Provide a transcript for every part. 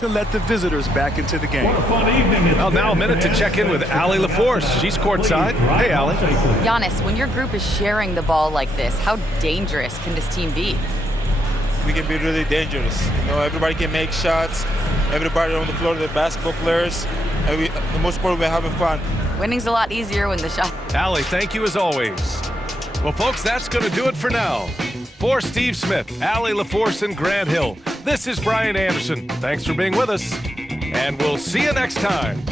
to let the visitors back into the game. What a fun evening. Well, now a minute to check in with Allie LaForce. She's courtside. Hey, Allie. Giannis, when your group is sharing the ball like this, how dangerous can this team be? We can be really dangerous. You know, everybody can make shots. Everybody on the floor, they're basketball players. And the most part, we're having fun. Winning's a lot easier when the shot. Allie, thank you as always. Well, folks, that's going to do it for now. For Steve Smith, Allie LaForce, and Grant Hill, this is Brian Anderson. Thanks for being with us, and we'll see you next time.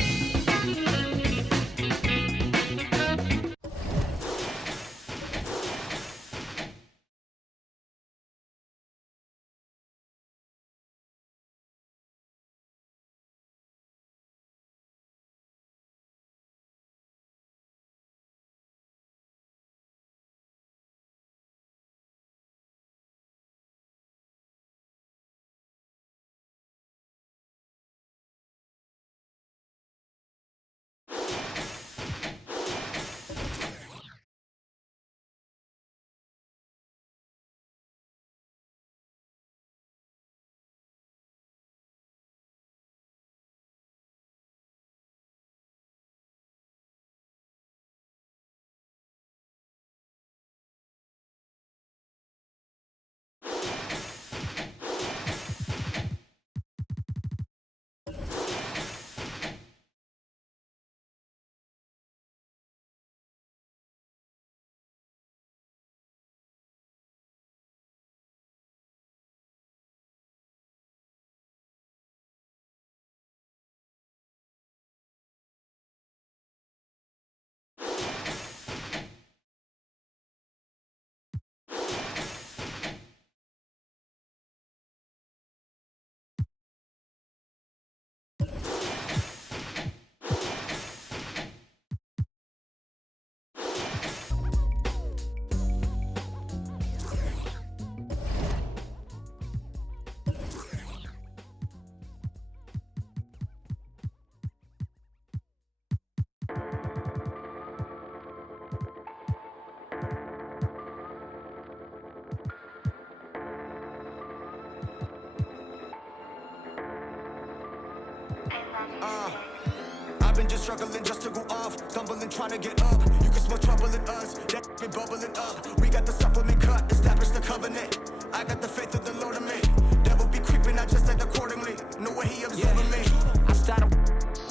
I've been just struggling just to go off, stumbling trying to get up. You can smell trouble in us, that been bubbling up. We got the supplement cut, establish the covenant. I got the faith of the Lord in me. Devil be creeping, I just act accordingly. No way he absorbing me. I started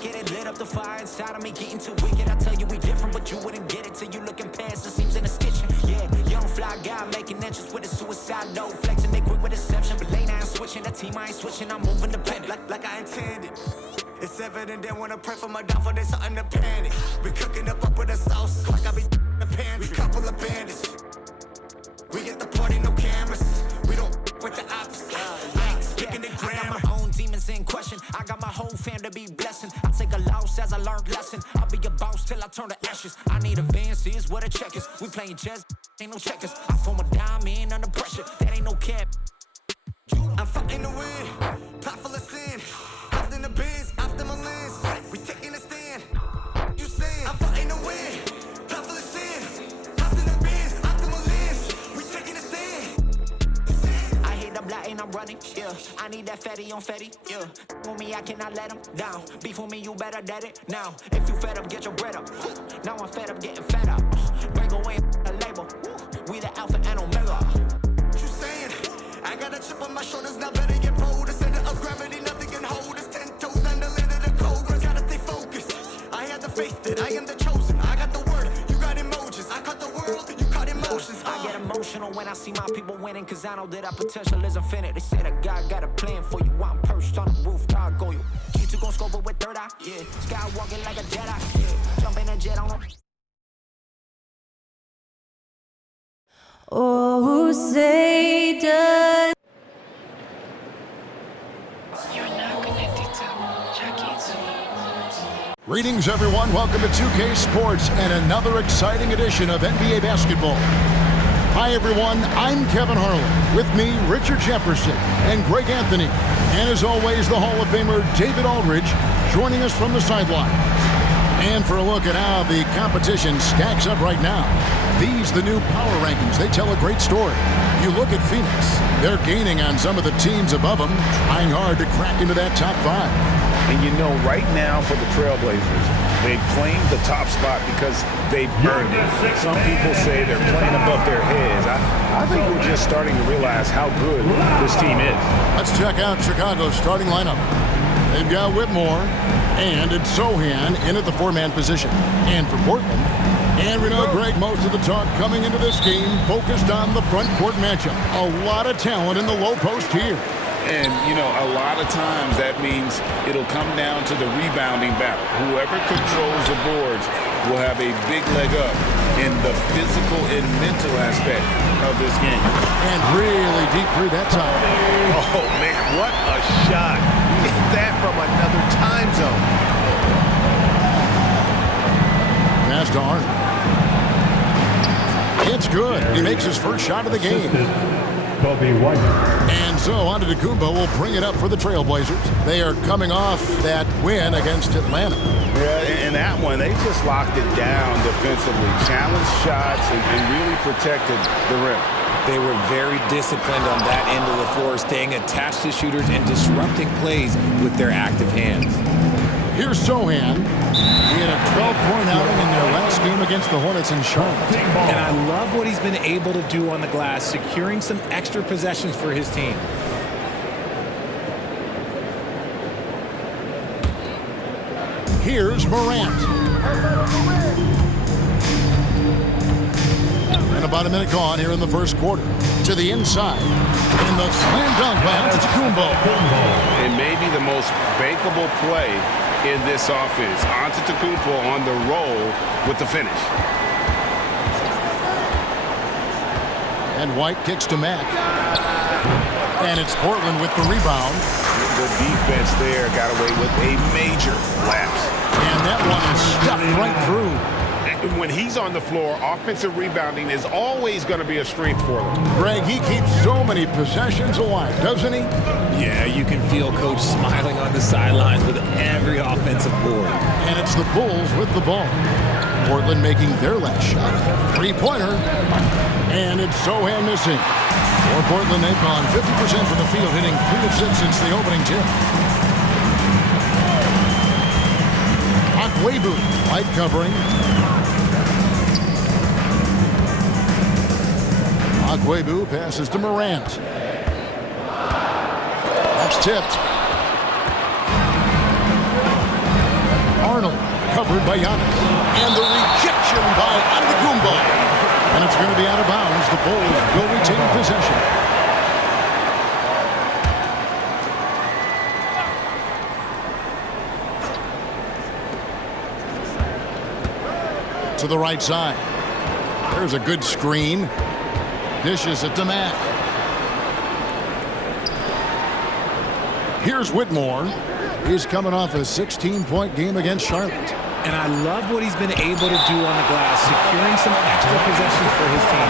getting lit up the fire inside of me, getting too wicked. I tell you we different, but you wouldn't get it till you looking past the seams in the stitching. Yeah, young fly guy making entrance with a suicide note, flexing they quick with deception, but late now I'm switching. That team I ain't switching, I'm moving dependent. Like I intended. It's evident they wanna pray for my downfall, there's something to panic. We cooking up with a sauce, like I be in the pantry. We couple of bandits. We get the party, no cameras. We don't with the opposite. Speaking the grammar. I got my own demons in question. I got my whole fam to be blessing. I take a loss as I learned lesson. I'll be a boss till I turn to ashes. I need advances, what a checkers. We playing chess, ain't no checkers. I form a diamond under pressure. That ain't no cap. I'm fighting to win, pot full of sin. Hopped in the biz, after my lens. We taking a stand. You saying I'm fighting to win, pot full of sin. Hopped in the biz, after my lens. We taking a stand. I hit the block and I'm running, yeah. I need that fatty on fatty, yeah. On me, I cannot let him down. Beef with me, you better dead it now. If you fed up, get your bread up. Now I'm fed up, getting fed up. Break away a label. We the alpha and omega. You saying I got a chip on my shoulders, now better get bold. The center of gravity, nothing can hold us. 10 toes on the land of the cobras. Gotta stay focused. I have the faith that I am the chosen. I got the word, you got emojis. I caught the world, you caught emotions. I get emotional when I see my people winning, cause I know that our potential is infinite. They say that God got a plan for you. I'm perched on the roof, God go you. G2 gon' scope it with third eye, yeah. Skywalking like a Jedi, yeah. Jump in a jet on them. Oh, Satan. You're now connected to Jackie Zulu. Greetings, everyone. Welcome to 2K Sports and another exciting edition of NBA basketball. Hi, everyone. I'm Kevin Harlan. With me, Richard Jefferson and Greg Anthony. And as always, the Hall of Famer David Aldridge joining us from the sideline. And for a look at how the competition stacks up right now. These, the new power rankings, they tell a great story. You look at Phoenix, they're gaining on some of the teams above them, trying hard to crack into that top 5. And you know, right now for the Trailblazers, they've claimed the top spot because they've earned it. Some people say they're playing above their heads. I think we're just starting to realize how good this team is. Let's check out Chicago's starting lineup. They've got Whitmore, and it's Sochan in at the 4-man position. And for Portland, and we know, Greg, most of the talk coming into this game focused on the front court matchup. A lot of talent in the low post here. And, you know, a lot of times that means it'll come down to the rebounding battle. Whoever controls the boards will have a big leg up in the physical and mental aspect of this game. And really deep three that time. Oh, man, what a shot. Hit that from another time zone. Pass to Arnold. It's good. He makes his first shot of the game. And so Antetokounmpo will bring it up for the Trailblazers. They are coming off that win against Atlanta. Yeah, in that one, they just locked it down defensively, challenged shots, and really protected the rim. They were very disciplined on that end of the floor, staying attached to shooters and disrupting plays with their active hands. Here's Sochan. He had a 12-point outing in their last game against the Hornets in Charlotte. And I love what he's been able to do on the glass, securing some extra possessions for his team. Here's Morant. And about a minute gone here in the first quarter. To the inside. In the slam dunk by Antetokounmpo. It may be the most bankable play in this offense. Antetokounmpo on the roll with the finish. And White kicks to Mack. And it's Portland with the rebound. The defense there got away with a major lapse. And that one is stuffed right through. When he's on the floor, offensive rebounding is always going to be a strength for them. Greg, he keeps so many possessions alive, doesn't he? Yeah, you can feel Coach smiling on the sidelines with every offensive board. And it's the Bulls with the ball. Portland making their last shot. Three-pointer. And it's Sochan missing. For Portland, they've gone 50% from the field, hitting 3 of 6 since the opening tip. Akwebu, White covering. Akwebu passes to Morant. That's tipped. Arnold covered by Giannis. And the rejection by Antetokounmpo. And it's going to be out of bounds. The Bulls will retain possession. To the right side. There's a good screen. Dishes it to Mack. Here's Whitmore. He's coming off a 16-point game against Charlotte. And I love what he's been able to do on the glass, securing some extra possessions for his team.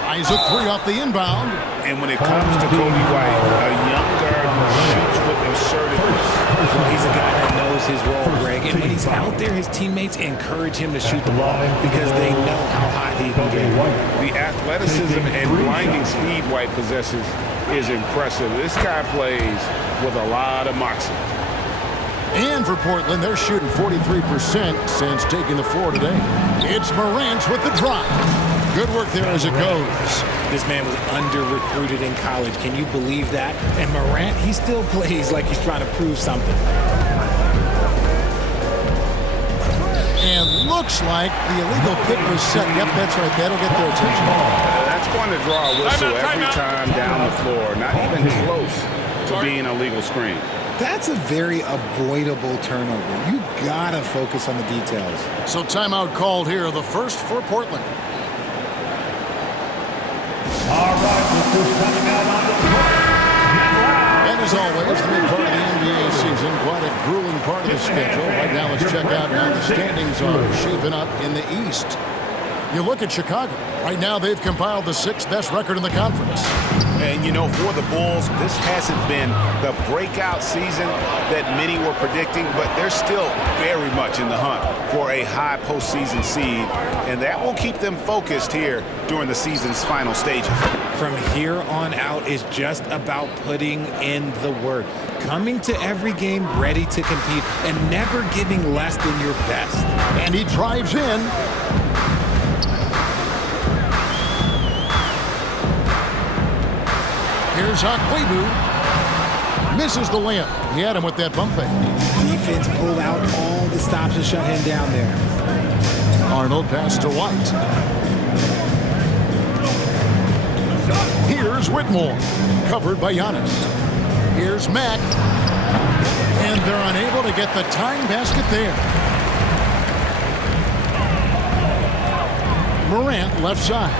Tries a 3 off the inbound. And when it comes to Cody White, a young guard who shoots with assertiveness. Well, he's a guy that knows his role, Greg. And when he's out there, his teammates encourage him to shoot the ball because they know how high he can get. The athleticism and blinding speed White possesses is impressive. This guy plays with a lot of moxie. And for Portland, they're shooting 43% since taking the floor today. It's Morant with the drop. Good work there as it goes. This man was under-recruited in college. Can you believe that? And Morant, he still plays like he's trying to prove something. And looks like the illegal kick was set. Yep, that's right. That'll get their attention. That's going to draw a whistle every time down the floor. Not even close to being a legal screen. That's a very avoidable turnover. You gotta focus on the details. So timeout called here, the first for Portland. All right, this is coming out on the court. And as always, the mid part of the NBA season, quite a grueling part of the schedule. Right now, let's check out how the standings are shaping up in the East. You look at Chicago. Right now, they've compiled the 6th best record in the conference. And, you know, for the Bulls, this hasn't been the breakout season that many were predicting, but they're still very much in the hunt for a high postseason seed, and that will keep them focused here during the season's final stages. From here on out is just about putting in the work, coming to every game ready to compete, and never giving less than your best. And he drives in. Here's Okwebu. Misses the layup. He had him with that bump fake. Defense pulled out all the stops to shut him down there. Arnold pass to White. Here's Whitmore. Covered by Giannis. Here's Mack. And they're unable to get the tying basket there. Morant left side.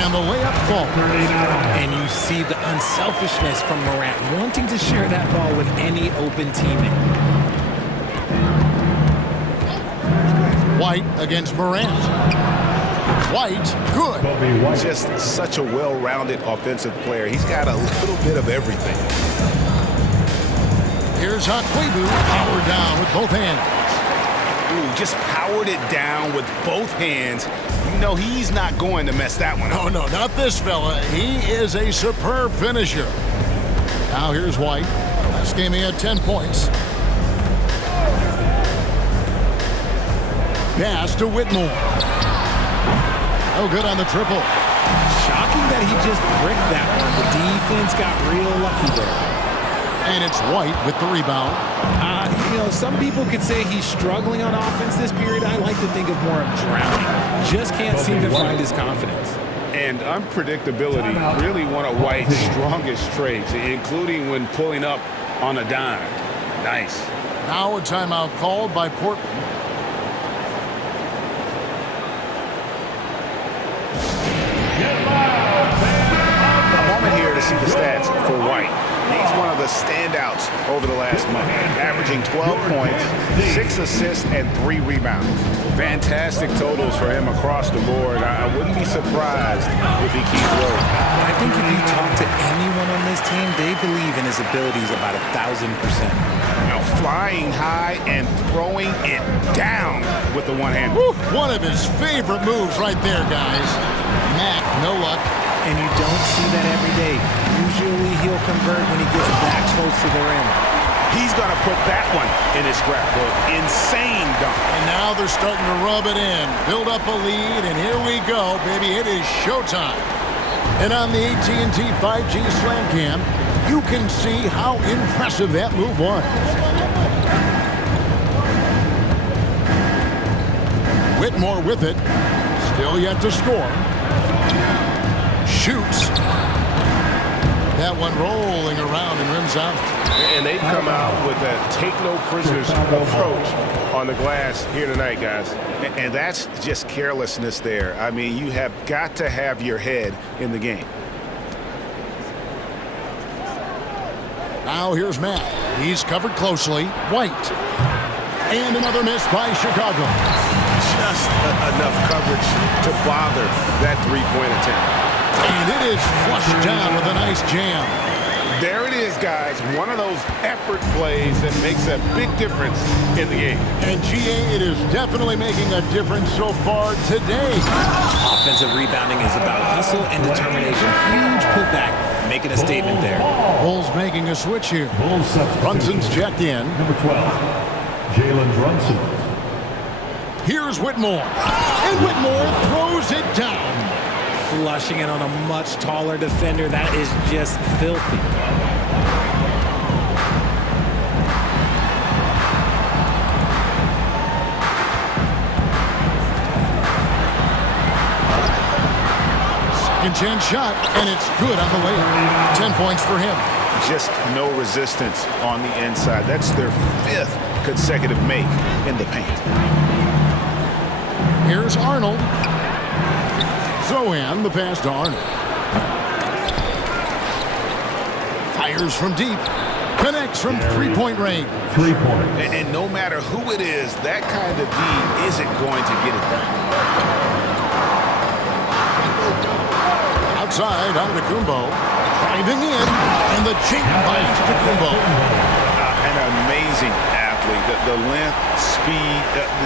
And the layup falls. And you see the unselfishness from Morant, wanting to share that ball with any open teammate. White against Morant. White, good. Just such a well-rounded offensive player. He's got a little bit of everything. Here's Okwebu, powered down with both hands. Ooh, just powered it down with both hands. You know he's not going to mess that one up. Oh, no, not this fella. He is a superb finisher. Now here's White. Last game he had 10 points. Pass to Whitmore. Oh, good on the triple. Shocking that he just bricked that one. The defense got real lucky there. And it's White with the rebound. You know, some people could say he's struggling on offense this period. I like to think of more of drowning. Just can't seem to find his confidence. And unpredictability, really one of White's strongest traits, including when pulling up on a dime. Nice. Now a timeout called by Portland. A moment here to see the stats for White. He's one of the standouts over the last month, averaging 12 points, 6 assists, and 3 rebounds. Fantastic totals for him across the board. I wouldn't be surprised if he keeps rolling. I think if you talk to anyone on this team, they believe in his abilities about 1,000%. Now flying high and throwing it down with the one hand. Woo! One of his favorite moves right there, guys. Mack, no luck. And you don't see that every day. Usually he'll convert when he gets that close to the rim. He's going to put that one in his scrapbook. Insane dunk. And now they're starting to rub it in. Build up a lead, and here we go, baby. It is showtime. And on the AT&T 5G Slam Cam, you can see how impressive that move was. Whitmore with it. Still yet to score. Shoots. That one rolling around and rims out. And they've come out with a take-no-prisoners approach on the glass here tonight, guys. And that's just carelessness there. I mean, you have got to have your head in the game. Now here's Matt. He's covered closely. White. And another miss by Chicago. Just enough coverage to bother that three-point attempt. And it is flushed down with a nice jam. There it is, guys. One of those effort plays that makes a big difference in the game. And GA, it is definitely making a difference so far today. Offensive rebounding is about hustle and determination. Huge putback, making a statement there. Bulls making a switch here. Brunson's checked in. Number 12, Jalen Brunson. Here's Whitmore. And Whitmore throws it down. Flushing it on a much taller defender. That is just filthy. Second chance shot, and it's good on the layup. 10 points for him. Just no resistance on the inside. That's their 5th consecutive make in the paint. Here's Arnold. Zohan, the pass to Arnold. Fires from deep. Connects from three-point range. 3 points. And no matter who it is, that kind of D isn't going to get it done. Outside, Antetokounmpo. Driving in, and the jam by Antetokounmpo. An amazing athlete. The length, speed,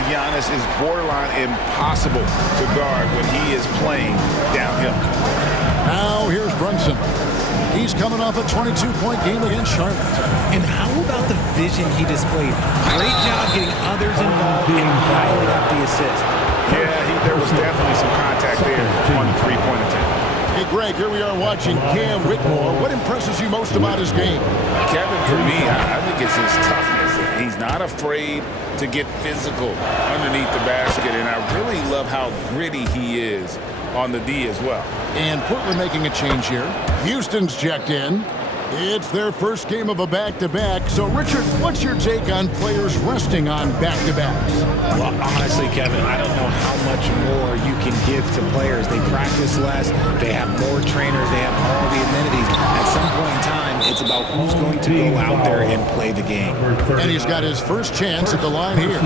Giannis is borderline impossible to guard when he is playing downhill. Now here's Brunson. He's coming off a 22-point game against Charlotte. And how about the vision he displayed? Great job getting others involved and piling up the assist. Yeah, there was definitely some contact there on the three-point attempt. Hey, Greg, here we are watching Cam Whitmore. What impresses you most about his game? Kevin, for me, I think it's his toughness. He's not afraid to get physical underneath the basket, and I really love how gritty he is on the D as well. And Portland making a change here. Houston's checked in. It's their first game of a back-to-back. So, Richard, what's your take on players resting on back-to-backs? Well, honestly, Kevin, I don't know how much more you can give to players. They practice less. They have more trainers. They have all the amenities. At some point in time, it's about who's going to go out there and play the game. And he's got his first chance at the line here.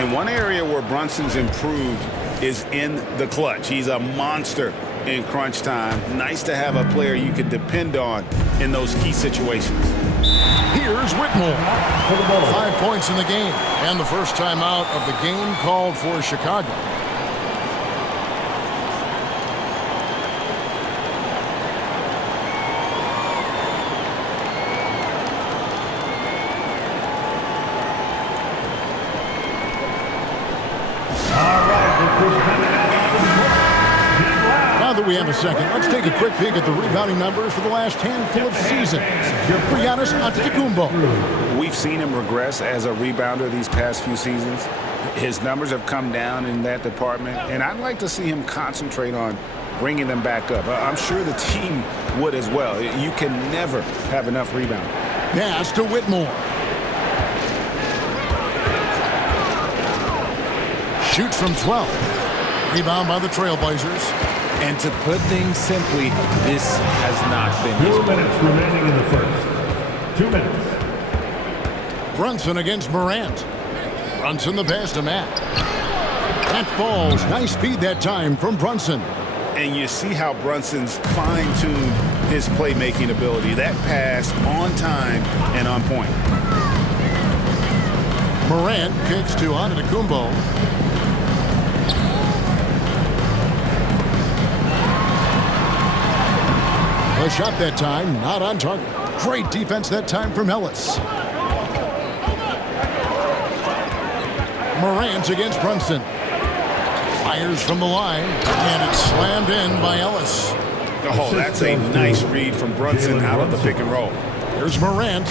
And one area where Brunson's improved is in the clutch. He's a monster in crunch time. Nice to have a player you can depend on in those key situations. Here's Whitmore. 5 points in the game. And the first time out of the game called for Chicago. Now that we have a second, let's take a quick peek at the rebounding numbers for the last handful of seasons. For Giannis Antetokounmpo. We've seen him regress as a rebounder these past few seasons. His numbers have come down in that department, and I'd like to see him concentrate on bringing them back up. I'm sure the team would as well. You can never have enough rebounding. Pass to Whitmore. Shoots from 12. Rebound by the Trailblazers. And to put things simply, this has not been his 4 minutes remaining in the first. 2 minutes. Brunson against Morant. Brunson the pass to Matt. That falls. Nice speed that time from Brunson. And you see how Brunson's fine-tuned his playmaking ability. That pass on time and on point. Morant kicks to Antetokounmpo. A shot that time, not on target. Great defense that time from Ellis. Morant against Brunson. Fires from the line, and it's slammed in by Ellis. Oh, that's a nice read from Brunson out of the pick and roll. Here's Morant.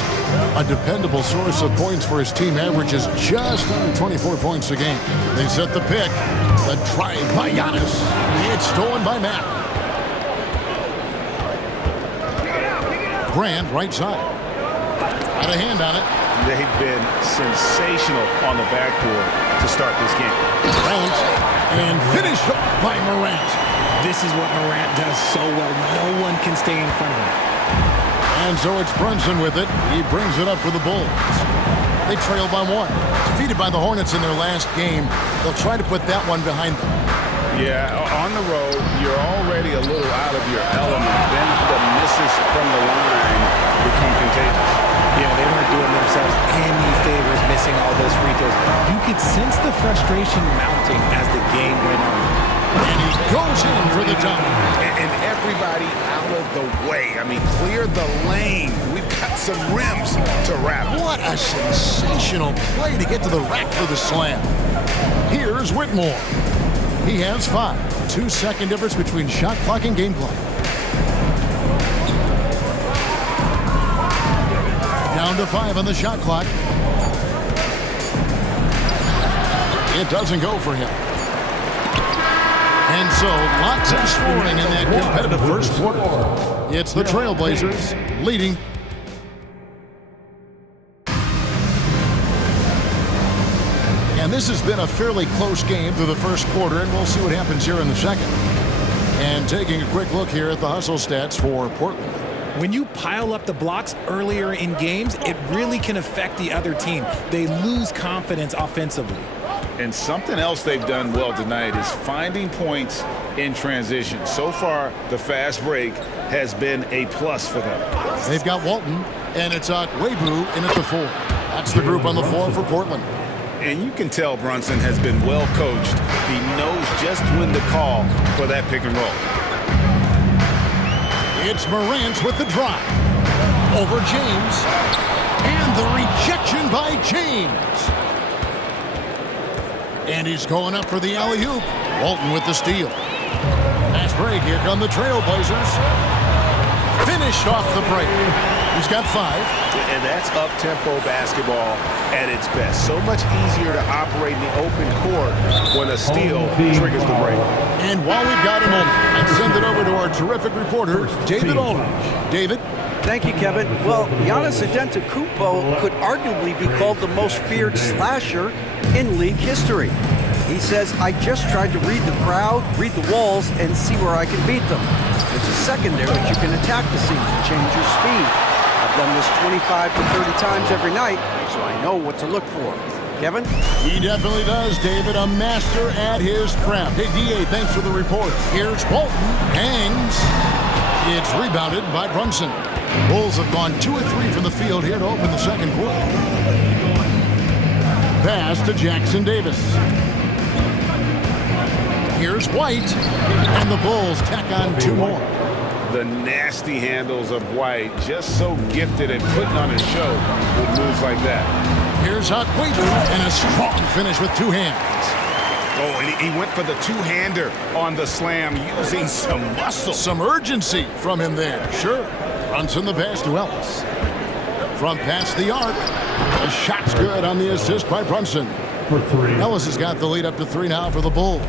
A dependable source of points for his team, averages just under 24 points a game. They set the pick. The drive by Giannis. It's stolen by Matt. Grant, right side. Got a hand on it. They've been sensational on the backboard to start this game. Grant, and finished up by Morant. This is what Morant does so well. No one can stay in front of him. And so it's Brunson with it. He brings it up for the Bulls. They trail by 1. Defeated by the Hornets in their last game. They'll try to put that one behind them. Yeah, on the road, you're already a little out of your element. Then the misses from the line become contagious. Yeah, they weren't doing themselves any favors missing all those free throws. You could sense the frustration mounting as the game went on. And he goes in for the dunk. And everybody out of the way. I mean, clear the lane. We've got some rims to wrap. What a sensational play to get to the rack for the slam. Here's Whitmore. He has 5. 2-second difference between shot clock and game clock. Down to 5 on the shot clock. It doesn't go for him. And so, lots of scoring in that competitive first quarter. It's the Trailblazers leading. And this has been a fairly close game through the first quarter, and we'll see what happens here in the second. And taking a quick look here at the hustle stats for Portland. When you pile up the blocks earlier in games, it really can affect the other team. They lose confidence offensively. And something else they've done well tonight is finding points in transition. So far, the fast break has been a plus for them. They've got Walton, and it's Akwebu in at the 4. That's the group on the floor for Portland. And you can tell Brunson has been well coached. He knows just when to call for that pick and roll. It's Morant with the drive. Over James. And the rejection by James. And he's going up for the alley-oop. Walton with the steal. Fast break. Here come the Trailblazers. Finished off the break. He's got 5. And that's up-tempo basketball at its best. So much easier to operate in the open court when a steal triggers the break. And while we've got a moment, let's send it over to our terrific reporter, David Aldridge. David? Thank you, Kevin. Well, Giannis Antetokounmpo could arguably be called the most feared slasher in league history. He says, I just tried to read the crowd, read the walls, and see where I can beat them. There's a second there that you can attack the seams and change your speed. I've done this 25 to 30 times every night, so I know what to look for. Kevin? He definitely does, David. A master at his craft. Hey, D.A., thanks for the report. Here's Walton. Hangs. It's rebounded by Brunson. Bulls have gone 2 of 3 from the field here to open the second quarter. Pass to Jackson Davis. Here's White. And the Bulls tack on 2 more. The nasty handles of White, just so gifted at putting on a show with moves like that. Here's Akwebu, and a strong finish with 2 hands. Oh, and he went for the two-hander on the slam using some muscle. Some urgency from him there, sure. Brunson the pass to Ellis. From past the arc, the shot's good on the assist by Brunson. For 3. Ellis has got the lead up to 3 now for the Bulls.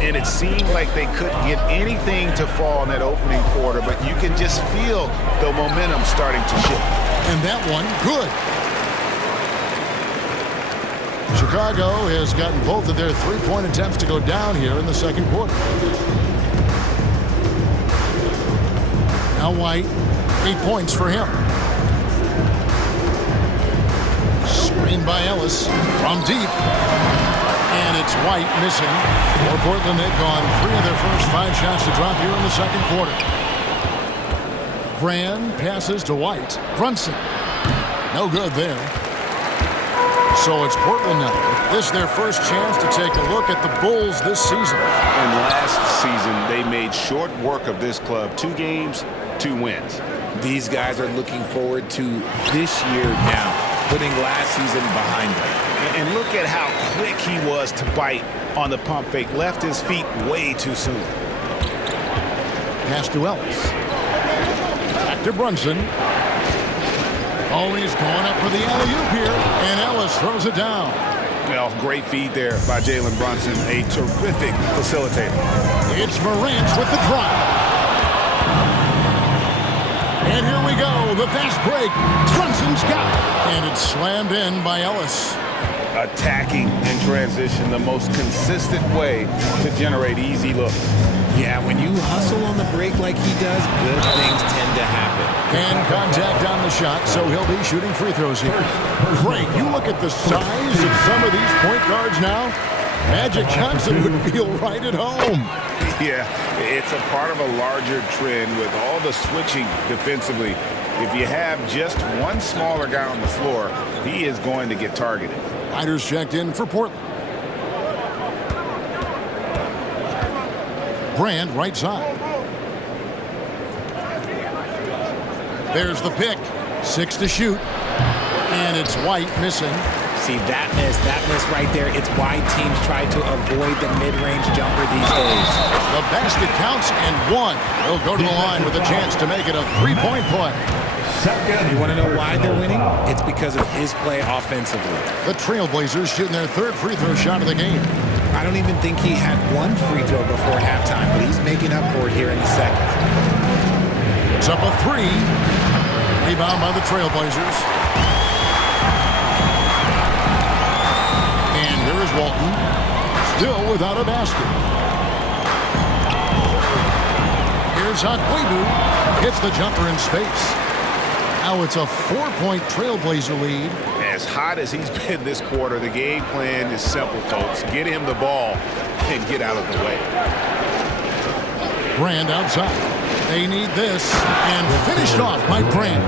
And it seemed like they couldn't get anything to fall in that opening quarter, but you can just feel the momentum starting to shift. And that one, good. Chicago has gotten both of their 3-point attempts to go down here in the second quarter. Now White, 8 points for him. Screen by Ellis from deep. And it's White missing. For Portland, they've gone 3 of their first 5 shots to drop here in the second quarter. Brand passes to White. Brunson. No good there. So it's Portland now. This is their first chance to take a look at the Bulls this season. And last season, they made short work of this club. 2 games, 2 wins. These guys are looking forward to this year now, putting last season behind them. And look at how quick he was to bite on the pump fake. Left his feet way too soon. Pass to Ellis. Back to Brunson. Always going up for the alley-oop here, and Ellis throws it down. Well, great feed there by Jalen Brunson, a terrific facilitator. It's Morant with the drive. And here we go, the fast break. Brunson's got it, and it's slammed in by Ellis. Attacking in transition, the most consistent way to generate easy looks. Yeah, when you hustle on the break like he does, good things tend to happen. And contact on the shot, so he'll be shooting free throws here. Great, you look at the size of some of these point guards now. Magic Johnson would feel right at home. Yeah, it's a part of a larger trend with all the switching defensively. If you have just one smaller guy on the floor, he is going to get targeted. Riders checked in for Portland. Brand right side. There's the pick. 6 to shoot. And it's White missing. See, that miss right there, it's why teams try to avoid the mid-range jumper these days. The basket counts and 1. He'll go to the line with a chance to make it a 3-point play. You want to know why they're winning? It's because of his play offensively. The Trailblazers shooting their 3rd free throw shot of the game. I don't even think he had 1 free throw before halftime, but he's making up for it here in the second. It's up a 3. Rebound by the Trailblazers. And here is Walton, still without a basket. Here's Akwebu. Hits the jumper in space. Now it's a 4-point Trailblazer lead. As hot as he's been this quarter, the game plan is simple, folks. Get him the ball and get out of the way. Brand outside. They need this. And finished off by Brand.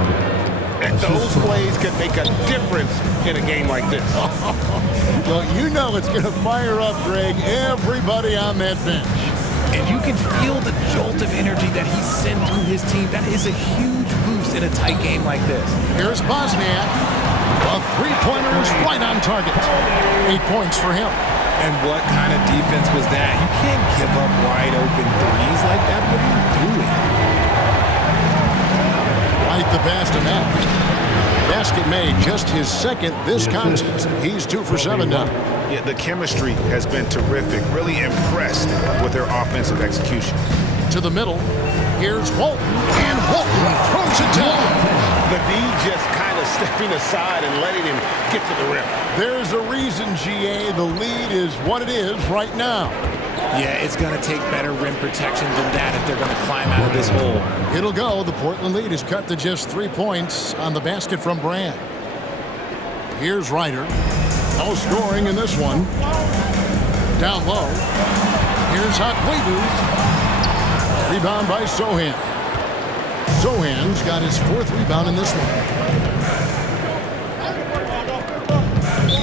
And those plays can make a difference in a game like this. Well, you know it's going to fire up, Greg, everybody on that bench. And you can feel the jolt of energy that he sent through his team. That is a huge boost in a tight game like this. Here's Bosniak. A three-pointer is right on target. 8 points for him. And what kind of defense was that? You can't give up wide open threes like that. What are you doing? Right the pass to Matt. Basket made, just his second this contest. He's 2 for 7 now. Yeah, the chemistry has been terrific. Really impressed with their offensive execution. To the middle. Here's Walton. And Walton throws it down. The D just kind of stepping aside and letting him get to the rim. There's a reason, GA. The lead is what it is right now. Yeah, it's going to take better rim protection than that if they're going to climb out of this hole. It'll go. The Portland lead is cut to just 3 points on the basket from Brand. Here's Ryder. No scoring in this one. Down low. Here's Akwebu. Rebound by Sohan. Sohan's got his 4th rebound in this one.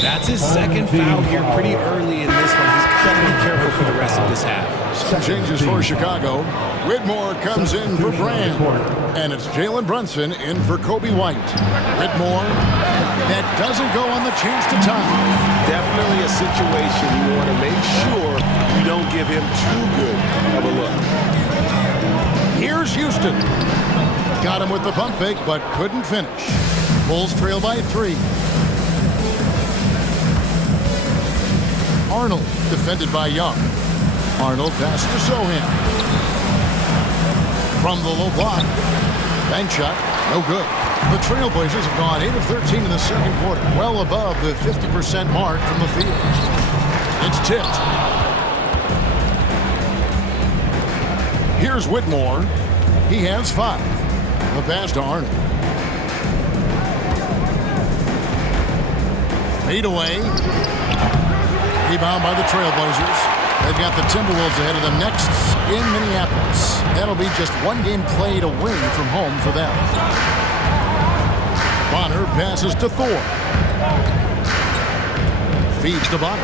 That's his second foul here pretty early in this one. He's got to be careful for the rest of this half. Some changes for Chicago. Whitmore comes in for Brand. And it's Jalen Brunson in for Kobe White. Whitmore, that doesn't go on the chance to tie. Definitely a situation you want to make sure you don't give him too good of a look. Here's Houston. Got him with the pump fake, but couldn't finish. Bulls trail by 3. Arnold, defended by Young. Arnold passes to Sohan. From the low block. Bank shot, no good. The Trailblazers have gone 8 of 13 in the second quarter, well above the 50% mark from the field. It's tipped. Here's Whitmore. He has 5. The pass to Arnold. Fade away. Rebound by the Trailblazers. They've got the Timberwolves ahead of them next in Minneapolis. That'll be just 1 game played away from home for them. Bonner passes to Thor. Feeds to Bonner.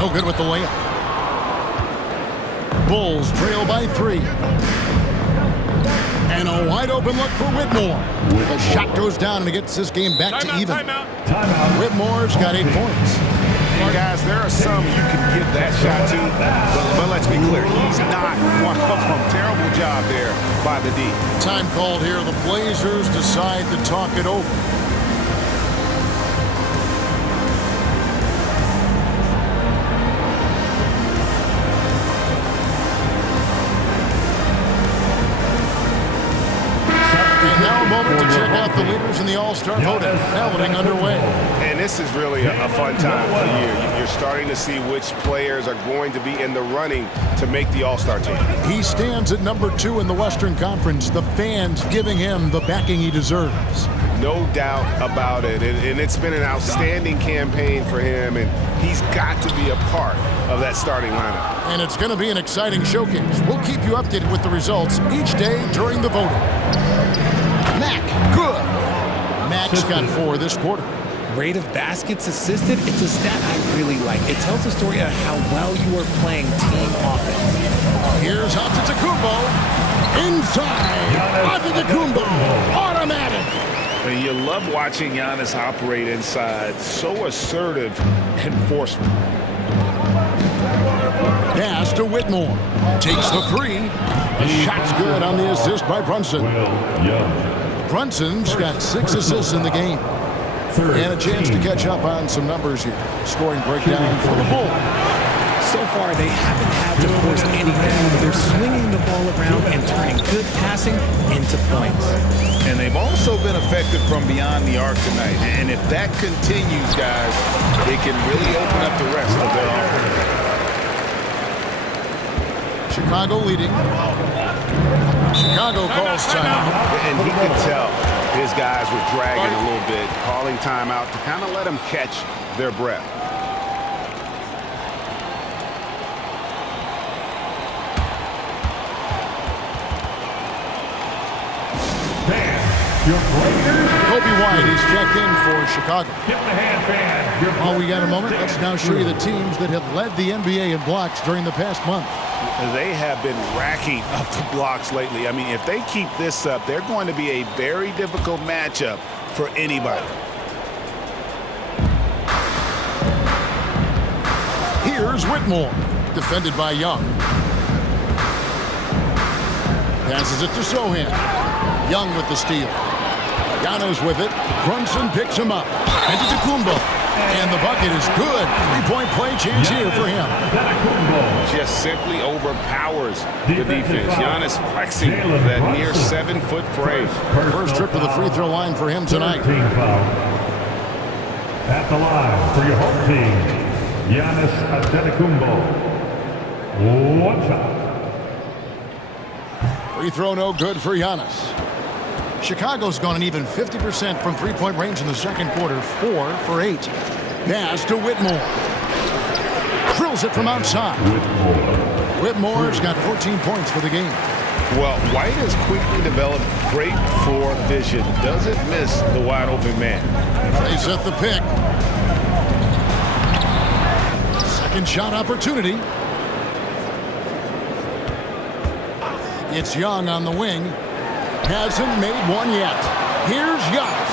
No good with the layup. Bulls trail by 3. And a wide open look for Whitmore. The shot goes down and it gets this game back to even. Timeout. Whitmore's got 8 points. And guys, there are some you can give that shot to, but let's be clear, he's not one of them. Terrible job there by the D. Time called here. The Blazers decide to talk it over. Now a moment to check out the leaders in the All-Star voting. Balloting underway. And this is really a fun time for you. You're starting to see which players are going to be in the running to make the All-Star team. He stands at number 2 in the Western Conference. The fans giving him the backing he deserves. No doubt about it. And it's been an outstanding campaign for him, and he's got to be a part of that starting lineup. And it's going to be an exciting showcase. We'll keep you updated with the results each day during the voting. Mack, good. Mack's got 4 this quarter. Rate of baskets assisted, it's a stat I really like. It tells the story of how well you are playing team offense. Here's Antetokounmpo. Inside. Antetokounmpo. Automatic. And you love watching Giannis operate inside. So assertive and forceful. Pass to Whitmore. Takes the 3. The shot's good on the assist by Brunson. Brunson's got 6 assists in the game. And a chance to catch up on some numbers here. Scoring breakdown for the Bulls. So far, they haven't had to force anything. They're swinging the ball around and turning good passing into points. And they've also been effective from beyond the arc tonight. And if that continues, guys, they can really open up the rest of their offense. Chicago leading. Chicago calls timeout. And he could tell his guys were dragging a little bit, calling timeout to kind of let them catch their breath. Kobe White is checked in for Chicago. While we got a moment, let's now show you the teams that have led the NBA in blocks during the past month. They have been racking up the blocks lately. I mean, if they keep this up, they're going to be a very difficult matchup for anybody. Here's Whitmore, defended by Young. Passes it to Sohan. Young with the steal. Giannis with it. Brunson picks him up. And to Kumbo. And the bucket is good. Three-point play chance here for him. Just simply overpowers the defense. Giannis flexing that near 7-foot frame. First trip to the free throw line for him tonight. At the line for your home team, Giannis Antetokounmpo. One shot. Free throw no good for Giannis. Chicago's gone an even 50% from three-point range in the second quarter, 4 for 8. Pass to Whitmore. Drills it from outside. Whitmore's got 14 points for the game. Well, White has quickly developed great floor vision. Doesn't miss the wide open man. They set the pick. Second shot opportunity. It's Young on the wing. Hasn't made one yet. Here's Giannis.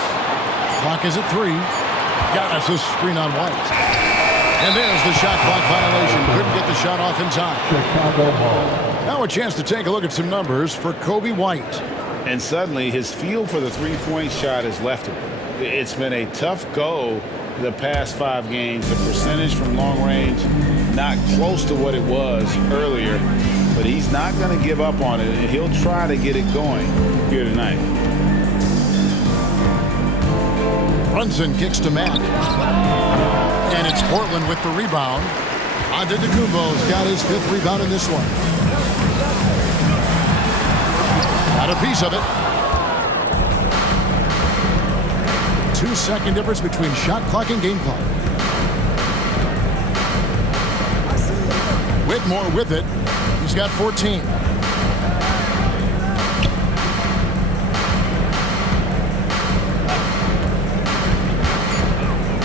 Clock is at 3. Giannis is screen on White. And there's the shot clock violation. Couldn't get the shot off in time. Chicago ball. Now a chance to take a look at some numbers for Kobe White. And suddenly his feel for the three-point shot has left him. It's been a tough go the past 5 games. The percentage from long range not close to what it was earlier. But he's not going to give up on it, and he'll try to get it going here tonight. Brunson kicks to Mack. And it's Portland with the rebound. Antetokounmpo's got his 5th rebound in this one. Got a piece of it. 2-second difference between shot clock and game clock. Whitmore with it. He's got 14.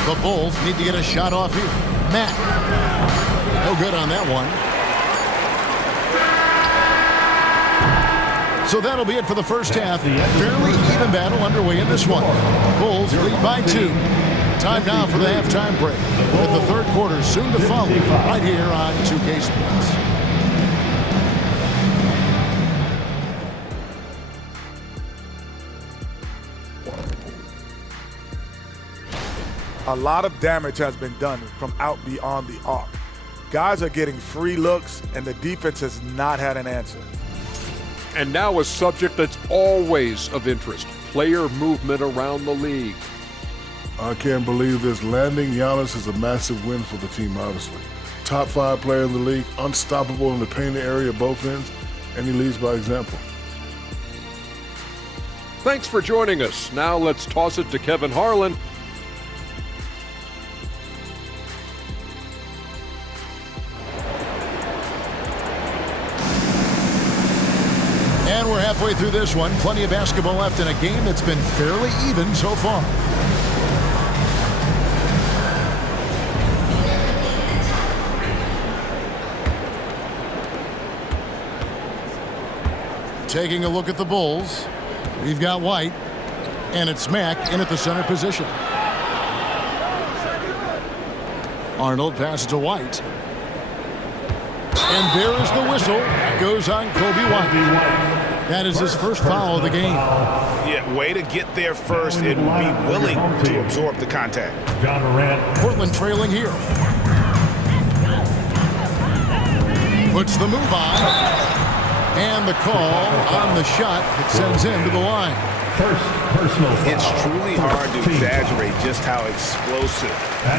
The Bulls need to get a shot off here. Matt. No good on that one. So that'll be it for the first half. Fairly even battle underway in this one. Bulls lead by 2. Time now for the halftime break. With the third quarter soon to follow right here on 2K Sports. A lot of damage has been done from out beyond the arc. Guys are getting free looks, and the defense has not had an answer. And now a subject that's always of interest, player movement around the league. I can't believe this. Landing Giannis is a massive win for the team, obviously. Top 5 player in the league, unstoppable in the painted area both ends, and he leads by example. Thanks for joining us. Now let's toss it to Kevin Harlan. And we're halfway through this one. Plenty of basketball left in a game that's been fairly even so far. Taking a look at the Bulls, we've got White, and it's Mack in at the center position. Arnold passes to White. And there is the whistle. That goes on Kobe White. That is his first foul of the game. Yeah, way to get there first and be willing to absorb the contact. Portland trailing here. Puts the move on. And the call on the shot that sends him to the line. First personal foul. It's truly hard to exaggerate just how explosive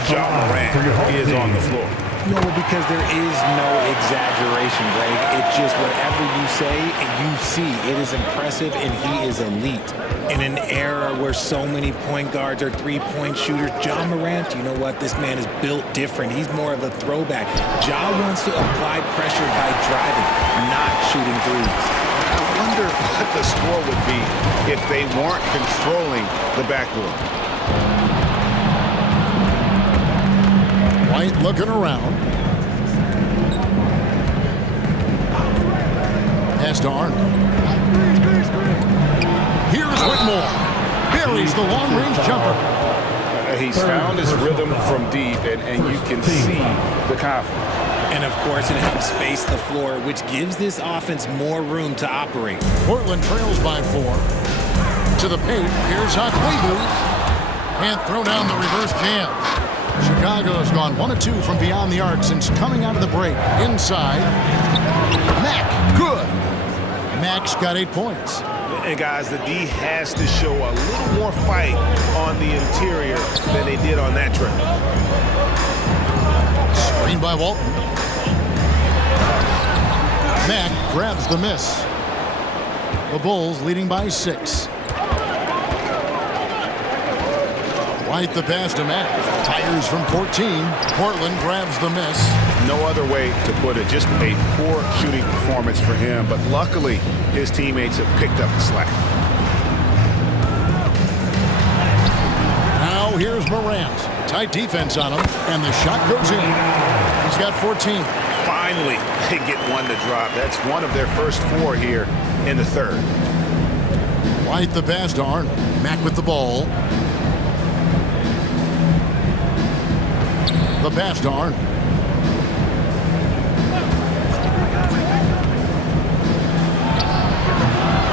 Ja Morant is on the floor. No, because there is no exaggeration, Greg. It's just whatever you say and you see. It is impressive, and he is elite. In an era where so many point guards are three-point shooters, Ja Morant, you know what? This man is built different. He's more of a throwback. Ja wants to apply pressure by driving, not shooting threes. I wonder what the score would be if they weren't controlling the backboard. White looking around. Pass to Arnold. Here's Whitmore. Buries the long-range jumper. He's found his rhythm from deep, and you can see the confidence. And, of course, it helps space the floor, which gives this offense more room to operate. Portland trails by 4. To the paint. Here's Akwebu. Can't throw down the reverse jam. Chicago has gone 1 of 2 from beyond the arc since coming out of the break. Inside. Mack. Good. Mack's got 8 points. And guys, the D has to show a little more fight on the interior than they did on that trip. Screen by Walton. Mack grabs the miss. The Bulls leading by 6. White the pass to Mack. Fires from 14. Portland grabs the miss. No other way to put it. Just a poor shooting performance for him. But luckily, his teammates have picked up the slack. Now here's Morant. Tight defense on him. And the shot goes in. He's got 14. Finally, they get one to drop. That's one of their first 4 here in the third. White the pass to Arnold. Mack with the ball. The pass to Arnold.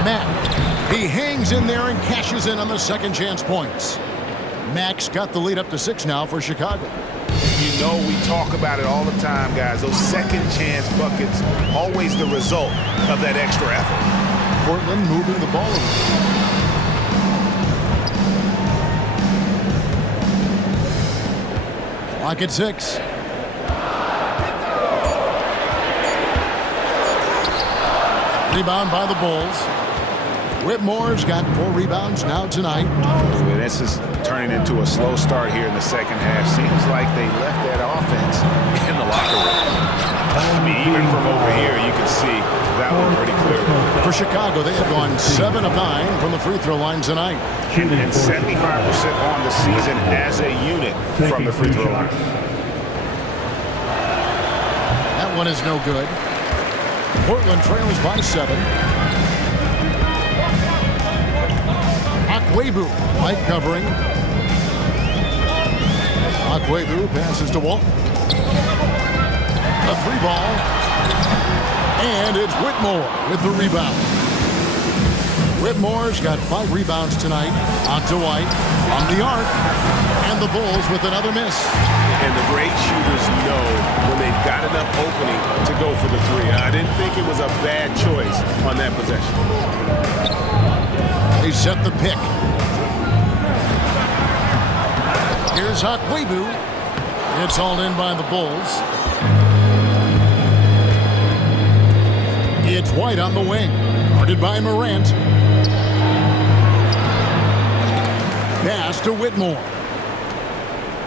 Mack. He hangs in there and cashes in on the second chance points. Mack's got the lead up to 6 now for Chicago. You know we talk about it all the time, guys. Those second chance buckets, always the result of that extra effort. Portland moving the ball around. Clock at 6. Rebound by the Bulls. Whitmore's got 4 rebounds now tonight. This is turning into a slow start here in the second half. Seems like they left that offense in the locker room. I mean, even from over here, you can see that one pretty clear. For Chicago, they have gone 7 of 9 from the free throw line tonight. And 75% on the season as a unit from the free throw line. That one is no good. Portland trails by 7. Akwebu, light covering. Akwebu passes to Walton. A 3 ball. And it's Whitmore with the rebound. Whitmore's got 5 rebounds tonight. On to White. On the arc. And the Bulls with another miss. And the great shooters know when they've got enough opening to go for the 3. I didn't think it was a bad choice on that possession. They set the pick. Here's Akwebu. It's hauled in by the Bulls. It's White on the wing. Guarded by Morant. Pass to Whitmore.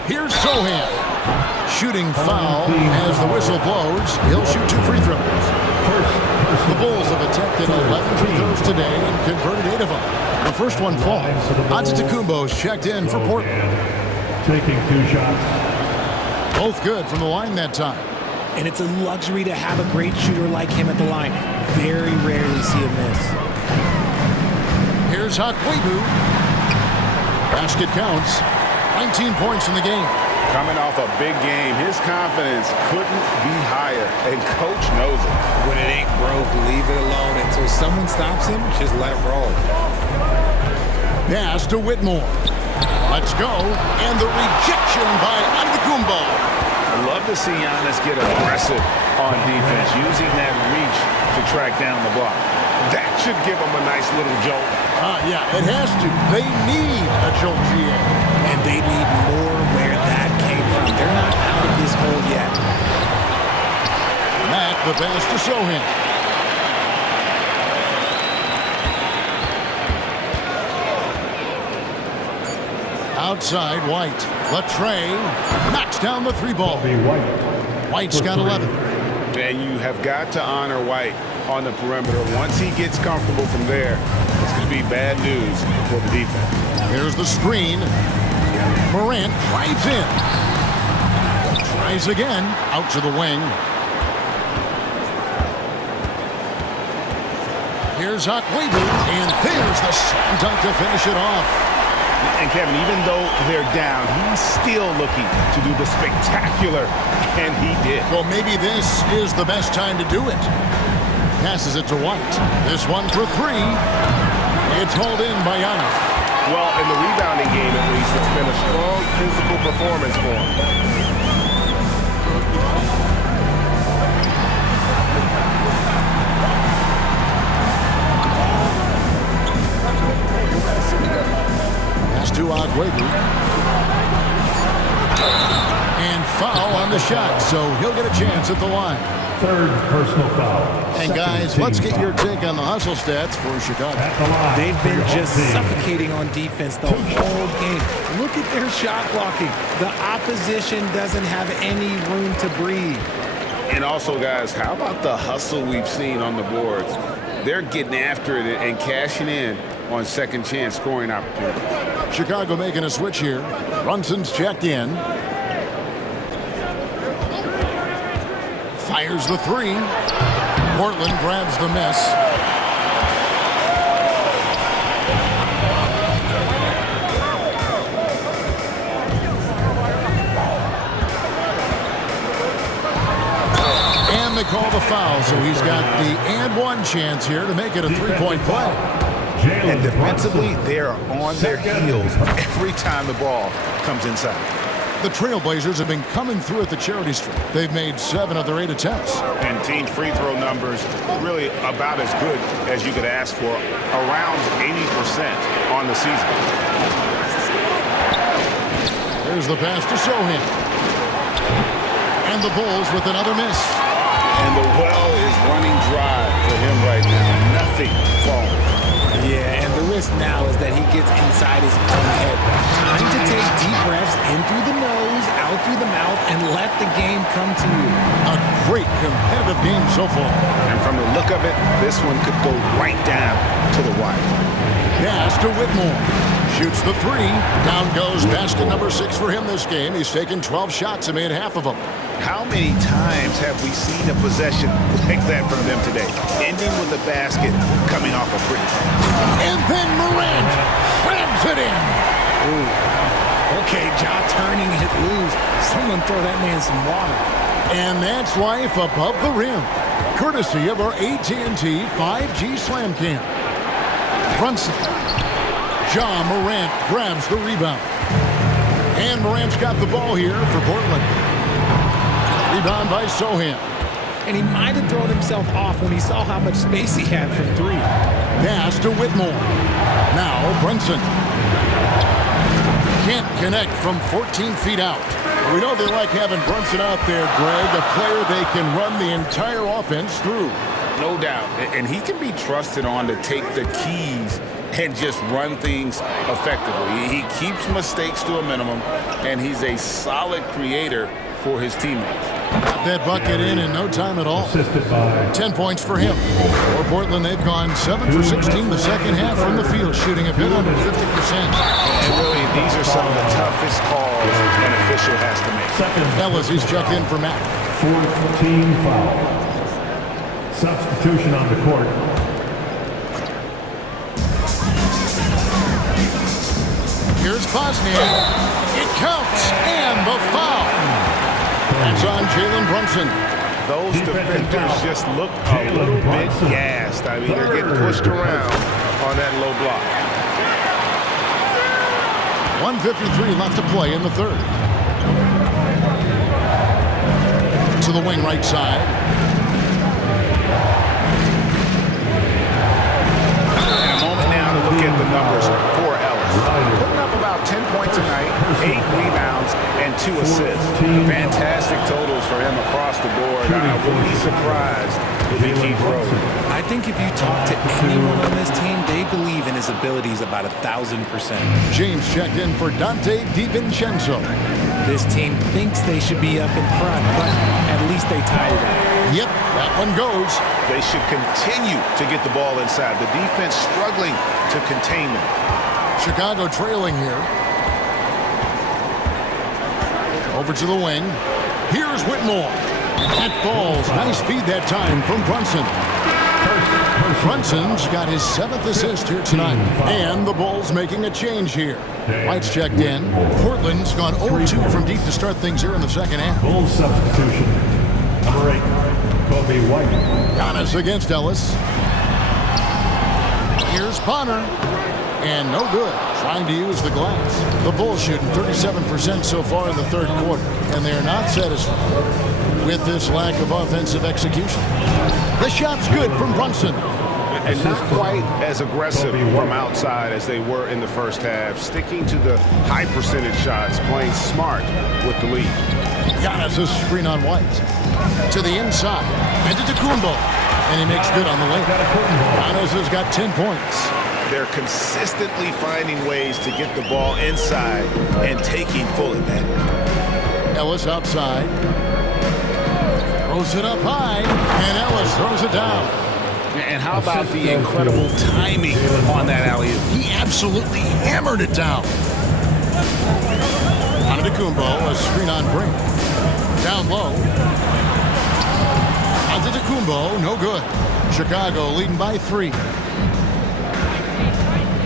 Here's Sohan. Shooting foul as the whistle blows. He'll shoot 2 free throws. The Bulls have attempted 11 free throws today and converted 8 of them. The first one falls. Antetokounmpo's checked in for Portland. Taking 2 shots. Both good from the line that time. And it's a luxury to have a great shooter like him at the line. Very rarely see a miss. Here's Akwebu. Basket counts. 19 points in the game. Coming off a big game, his confidence couldn't be higher, and Coach knows it. When it ain't broke, leave it alone. Until someone stops him, just let it roll. Pass to Whitmore. Let's go. And the rejection by Antetokounmpo. I'd love to see Giannis get aggressive on defense, using that reach to track down the block. That should give them a nice little jolt. Yeah, it has to. They need a jolt, GA. And they need more where that came from. They're not out of this hole yet. Mack, the pass to Sohan. Outside, White. Latrey knocks down the three ball. White's got 11. And you have got to honor White on the perimeter. Once he gets comfortable from there, it's going to be bad news for the defense. Here's the screen. Morant drives in. Tries again. Out to the wing. Here's Akwebu. And there's the slam dunk to finish it off. And Kevin, even though they're down, he's still looking to do the spectacular, and he did. Well, maybe this is the best time to do it. Passes it to White. This one for three. It's hauled in by Giannis. Well, in the rebounding game, at least, it's been a strong physical performance for him. To Akwebu. And foul on the shot, so he'll get a chance at the line. Third personal foul. And guys, let's get your take on the hustle stats for Chicago. They've been just suffocating on defense the whole game. Look at their shot blocking. The opposition doesn't have any room to breathe. And also, guys, how about the hustle we've seen on the boards? They're getting after it and cashing in on second chance scoring opportunities. Chicago making a switch here. Brunson's checked in. Fires the three. Portland grabs the miss. And they call the foul, so he's got the and one chance here to make it a three-point play. And defensively, they are on their heels every time the ball comes inside. The Trailblazers have been coming through at the charity stripe. They've made 7 of their 8 attempts. And team free throw numbers really about as good as you could ask for, around 80% on the season. There's the pass to Sohan. And the Bulls with another miss. And the well is running dry for him right now. Nothing falling. Yeah, and the risk now is that he gets inside his own head. Time to take deep breaths in through the nose, out through the mouth, and let the game come to you. A great competitive game so far. And from the look of it, this one could go right down to the wire. Pass to Whitmore. Shoots the three. Down goes basket number 6 for him this game. He's taken 12 shots and made half of them. How many times have we seen a possession like that from them today? Ending with a basket coming off a pretty. And then Morant slams it in. Ooh. Okay, Ja turning it loose. Someone throw that man some water. And that's life above the rim. Courtesy of our AT&T 5G Slam Cam. Brunson. Ja Morant grabs the rebound. And Morant's got the ball here for Portland. Rebound by Sohan. And he might have thrown himself off when he saw how much space he had from 3. Pass to Whitmore. Now Brunson. Can't connect from 14 feet out. We know they like having Brunson out there, Greg, a player they can run the entire offense through. No doubt. And he can be trusted on to take the keys and just run things effectively. He keeps mistakes to a minimum, and he's a solid creator for his teammates. Got that bucket in no time at all. 10 points for him. For Portland, they've gone 7 for 16 the second half from the field, shooting a bit under 50%. And really, these are some of the toughest calls an official has to make. Ellis, he's checked in for Mack. 4th team foul. Substitution on the court. Here's Bosniak. It counts, and the foul. That's on Jalen Brunson. Those defenders just look a little bit gassed. I mean, they're getting pushed around on that low block. 1:53 left to play in the third. To the wing right side. 2 assists. Fantastic totals for him across the board. I wouldn't be surprised if he keeps rolling. I think if you talk to anyone on this team, they believe in his abilities about 1,000%. James checked in for Dante DiVincenzo. This team thinks they should be up in front, but at least they tied it up. Yep, that one goes. They should continue to get the ball inside. The defense struggling to contain them. Chicago trailing here. Over to the wing. Here's Whitmore. That falls. Nice feed that time from Brunson. Brunson's got his 7th assist here tonight. And the Bulls making a change here. White's checked in. Portland's gone 0-2 from deep to start things here in the second half. Bulls substitution. Number 8, Kobe White. Giannis against Ellis. Here's Bonner. And no good. Trying to use the glass. The Bulls shooting 37% so far in the third quarter. And they're not satisfied with this lack of offensive execution. The shot's good from Brunson. And not quite as aggressive from outside as they were in the first half. Sticking to the high percentage shots, playing smart with the lead. Giannis' screen on White. To the inside. Antetokounmpo. And he makes good on the lane. Giannis has got 10 points. They're consistently finding ways to get the ball inside and taking full advantage. Ellis outside. Throws it up high. And Ellis throws it down. And how about the incredible timing on that alley-oop? He absolutely hammered it down. Antetokounmpo, a screen on Brink. Down low. Antetokounmpo, no good. Chicago leading by 3.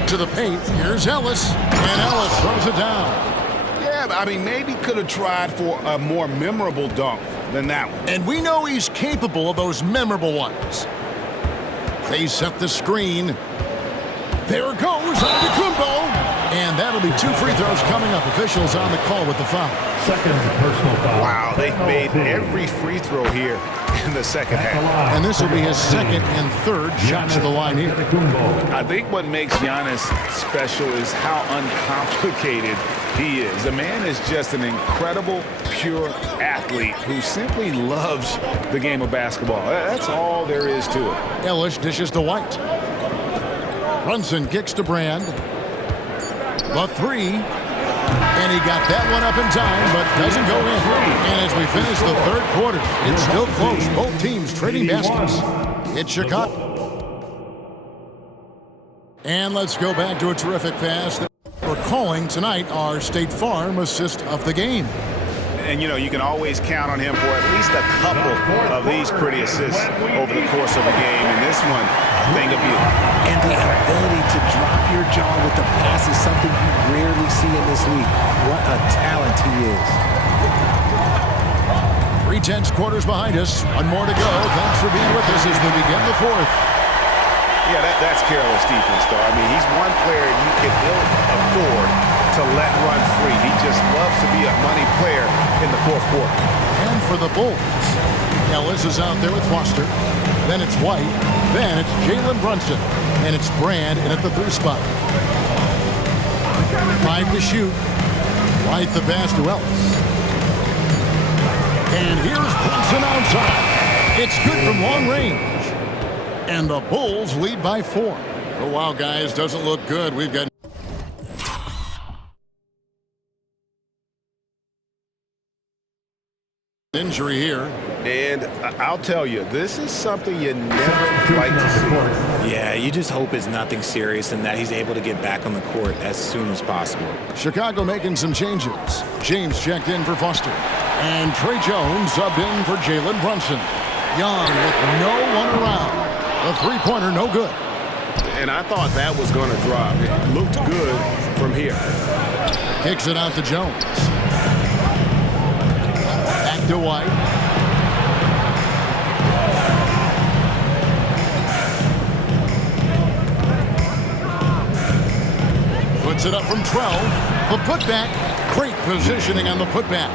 To the paint, here's Ellis. And Ellis throws it down. Yeah, I mean, maybe could have tried for a more memorable dunk than that one. And we know he's capable of those memorable ones. They set the screen. There it goes, Antetokounmpo. And that'll be 2 free throws coming up. Officials on the call with the foul. Second personal foul. Wow, they've made every free throw here in the second half. And this will be his 2nd and 3rd shots to the line here. I think what makes Giannis special is how uncomplicated he is. The man is just an incredible, pure athlete who simply loves the game of basketball. That's all there is to it. Ellis dishes to White. Brunson kicks to Brand. The 3. And he got that one up in time, but doesn't go in. And as we finish the third quarter, it's still close. Both teams trading baskets. It's Chicago. And let's go back to a terrific pass that we're calling tonight our State Farm assist of the game. And, you know, you can always count on him for at least a couple of these pretty assists over the course of a game. And this one, a thing of beauty. And the ability to drop your jaw with the pass is something you rarely see in this league. What a talent he is. 3/10 quarters behind us. One more to go. Thanks for being with us as we begin the 4th. Yeah, that's careless defense, though. I mean, he's one player you can ill afford to let run free. He just loves to be a money player in the 4th quarter. And for the Bulls, Ellis is out there with Foster. Then it's White. Then it's Jalen Brunson. And it's Brand in at the 3 spot. 5 to shoot. White the pass to Ellis. And here's Brunson outside. It's good from long range. And the Bulls lead by 4. Oh, wow, guys, doesn't look good. We've got injury here. And I'll tell you, this is something you never like to see. Yeah, you just hope it's nothing serious and that he's able to get back on the court as soon as possible. Chicago making some changes. James checked in for Foster. And Trey Jones subbed in for Jalen Brunson. Young with no one around. The 3-pointer, no good. And I thought that was going to drop. It looked good from here. Kicks it out to Jones. Back to White. Puts it up from 12. The putback. Great positioning on the putback.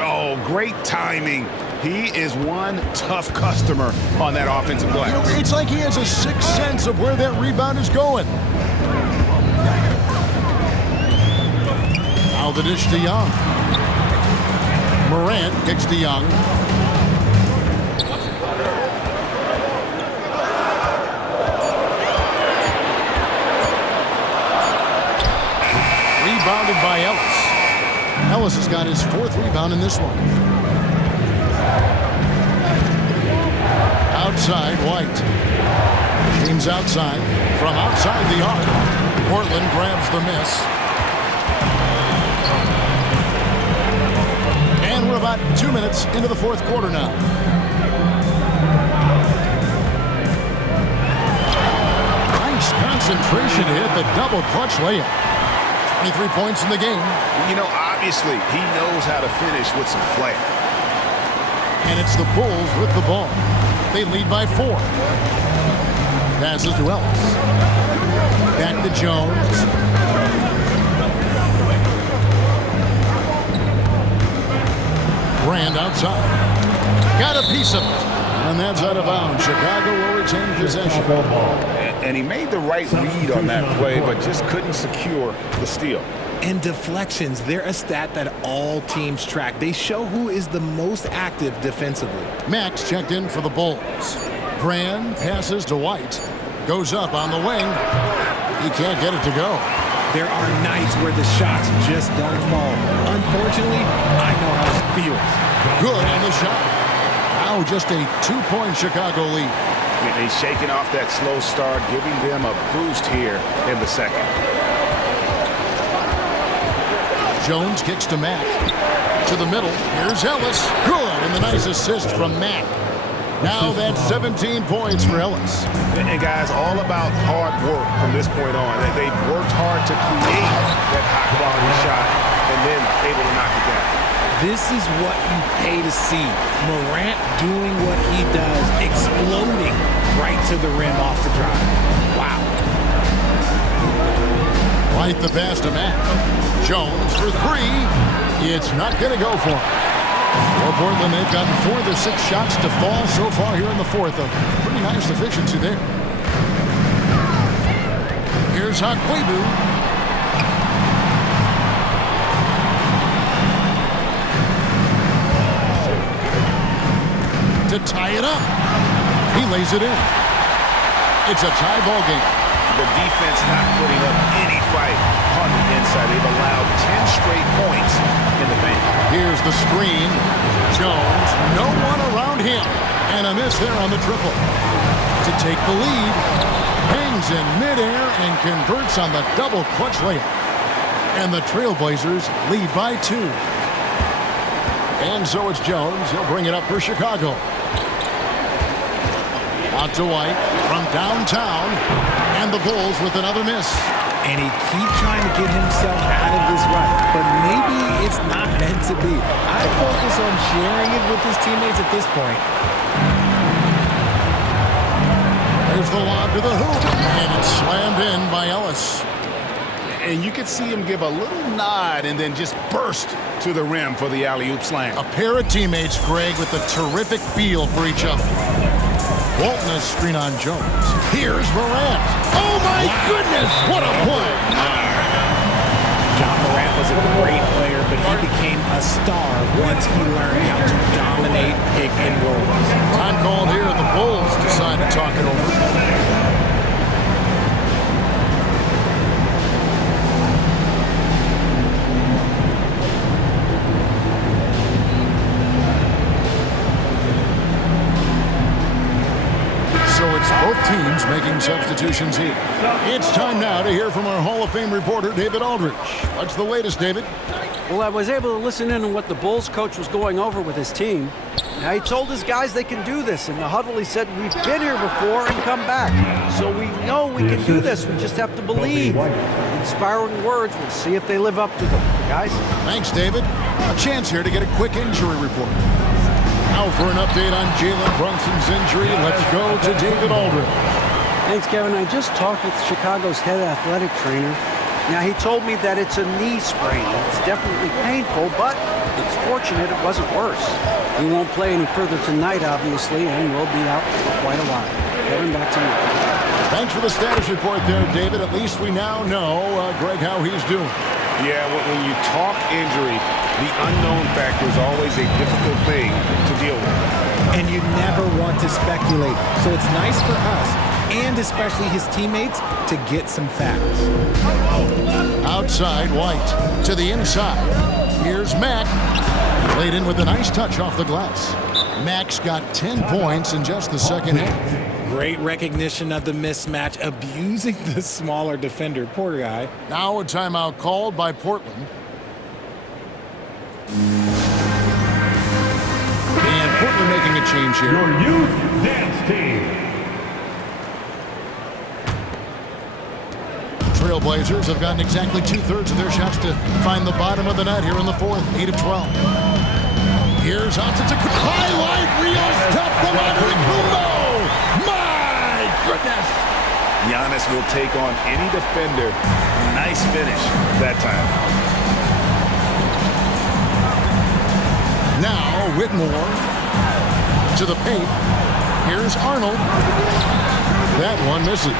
Oh, great timing. He is one tough customer on that offensive glass. You know, it's like he has a sixth sense of where that rebound is going. Now the dish to Young. Morant kicks to Young. Rebounded by Ellis. Ellis has got his 4th rebound in this one. Outside, White. James outside. From outside the arc. Portland grabs the miss. And we're about 2 minutes into the 4th quarter now. Nice concentration to hit the double clutch layup. 23 points in the game. You know, obviously, he knows how to finish with some flair. And it's the Bulls with the ball. They lead by 4. Passes to Ellis. Back to Jones. Brand outside. Got a piece of it. And that's out of bounds. Chicago will retain possession. And he made the right read on that play, but just couldn't secure the steal. And deflections, they're a stat that all teams track. They show who is the most active defensively. Max checked in for the Bulls. Brand passes to White. Goes up on the wing. He can't get it to go. There are nights where the shots just don't fall. Unfortunately, I know how it feels. Good on the shot. Now just a 2-point Chicago lead. And he's shaking off that slow start, giving them a boost here in the second. Jones kicks to Mack. To the middle. Here's Ellis. Good. And the nice assist from Mack. Now that's 17 points for Ellis. And guys, all about hard work from this point on. They've worked hard to create that high-quality shot and then able to knock it down. This is what you pay to see. Morant doing what he does, exploding right to the rim off the drive. Wow. Right the pass to Mack. Jones for 3. It's not going to go for him. For Portland, they've gotten 4 of their 6 shots to fall so far here in the 4th. A pretty nice efficiency there. Here's Hakwebu. To tie it up. He lays it in. It's a tie ball game. The defense not putting up any fight on the inside. They've allowed 10 straight points in the paint. Here's the screen. Jones, no one around him. And a miss there on the triple. To take the lead. Hangs in midair and converts on the double clutch layup. And the Trailblazers lead by 2. And so it's Jones. He'll bring it up for Chicago. Out to White from downtown. And the Bulls with another miss. And he keeps trying to get himself out of this rut. But maybe it's not meant to be. I'd focus on sharing it with his teammates at this point. There's the lob to the hoop. And it's slammed in by Ellis. And you could see him give a little nod and then just burst to the rim for the alley-oop slam. A pair of teammates, Greg, with a terrific feel for each other. Walton has screen on Jones. Here's Morant. Oh, my goodness. What a play. John Morant was a great player, but he became a star once he learned how to dominate pick and roll. Time called here. The Bulls decide to talk it over. So it's both teams making substitutions here. It's time now to hear from our Hall of Fame reporter, David Aldridge. What's the latest, David? Well, I was able to listen in on what the Bulls coach was going over with his team. Now, he told his guys they can do this. In the huddle, he said, we've been here before and come back. So we know we can do this. We just have to believe. Inspiring words. We'll see if they live up to them. Guys? Thanks, David. A chance here to get a quick injury report. Now for an update on Jalen Brunson's injury, let's go to David Aldridge. Thanks, Kevin. I just talked with Chicago's head athletic trainer. Now, he told me that it's a knee sprain. It's definitely painful, but it's fortunate it wasn't worse. He won't play any further tonight, obviously, and will be out for quite a while. Kevin, back to you. Thanks for the status report there, David. At least we now know, Greg, how he's doing. Yeah, when you talk injury, the unknown factor is always a difficult thing to deal with. And you never want to speculate. So it's nice for us, and especially his teammates, to get some facts. Outside, White. To the inside. Here's Mack. Played in with a nice touch off the glass. Mack's got 10 points in just the second half. Great recognition of the mismatch, abusing the smaller defender. Poor guy. Now a timeout called by Portland. And Portland making a change here. Your youth dance team. Trailblazers have gotten exactly 2/3 of their shots to find the bottom of the net here in the fourth. 8 of 12. Here's Antetokounmpo. Highlight reel stuff from Antetokounmpo. My goodness. Giannis will take on any defender. Nice finish that time. Now Whitmore to the paint. Here's Arnold. That one misses.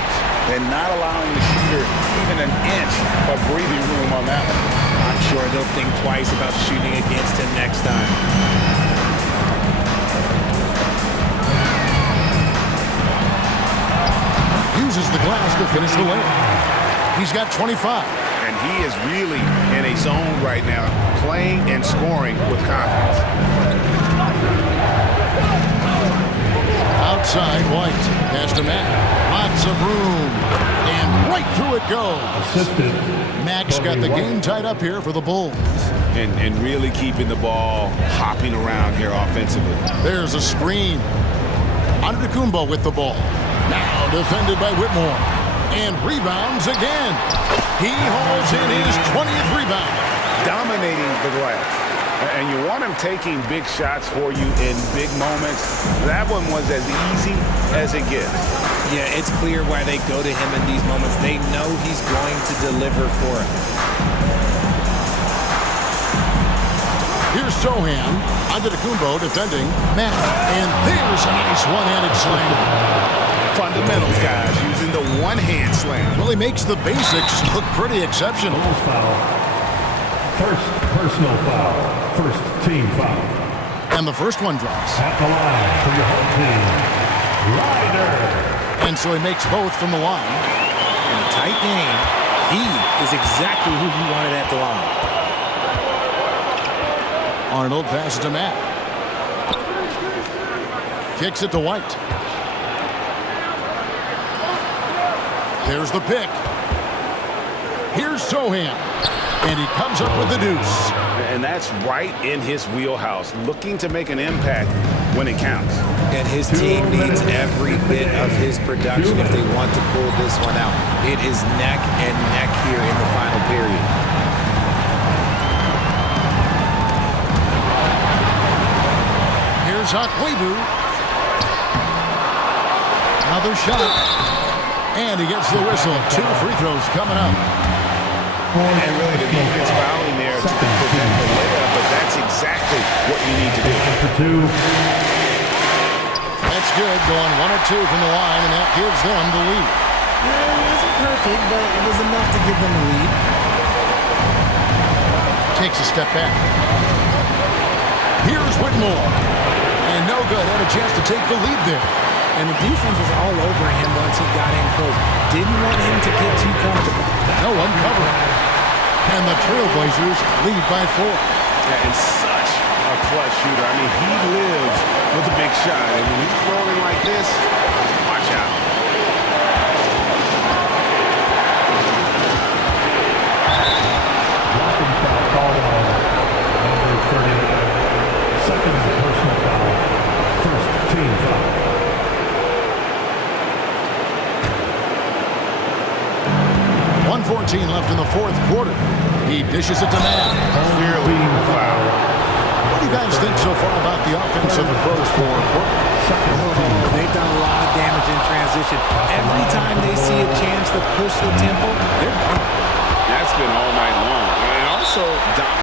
And not allowing the shooter even an inch of breathing room on that one. I'm sure they'll think twice about shooting against him next time. Uses the glass to finish the layup. He's got 25. And he is really in a zone right now, playing and scoring with confidence. Outside, White. Pass to Mack. Lots of room. And right through it goes. Assisted. Mack's got the game tied up here for the Bulls. And really keeping the ball hopping around here offensively. There's a screen. Antetokounmpo with the ball. Now defended by Whitmore. And rebounds again. He hauls in his 20th rebound. Dominating the glass. And you want him taking big shots for you in big moments. That one was as easy as it gets. Yeah, it's clear why they go to him in these moments. They know he's going to deliver for it. Here's Sohan. Antetokounmpo defending. Mack. And there's a nice one-handed slam. Fundamentals, guys, using the one-hand slam. Well, he makes the basics look pretty exceptional. First personal foul. First team foul. And the first one drops. At the line for your home team, Ryder. And so he makes both from the line. In a tight game, he is exactly who he wanted at the line. Arnold passes to Mack. Kicks it to White. There's the pick. Here's Sohan. And he comes up with the deuce. And that's right in his wheelhouse, looking to make an impact when it counts. And his team needs every bit of his production if they want to pull this one out. It is neck and neck here in the final period. Here's Okwebu. Another shot. And he gets the whistle. 2 free throws coming up. And really the defense fouling there to prevent the layup, but that's exactly what you need to do. For 2. That's good, going 1 or 2 from the line, and that gives them the lead. It wasn't perfect, but it was enough to give them the lead. Takes a step back. Here's Whitmore. And no good, had a chance to take the lead there. And the defense was all over him once he got in close. Didn't want him to get too comfortable. No one covering. And the Trailblazers lead by 4. Yeah, and such a clutch shooter. I mean, he lives with a big shot. And when he's rolling like this, watch out. Blocking foul called on number 39. Second personal foul. First team foul. 1:14 left in the fourth quarter. He dishes it to Mack. Clearly foul. What do you guys think so far about the offensive approach for Portland? They've done a lot of damage in transition. Every time they see a chance to push the tempo, they're done. That's been all night long. And also,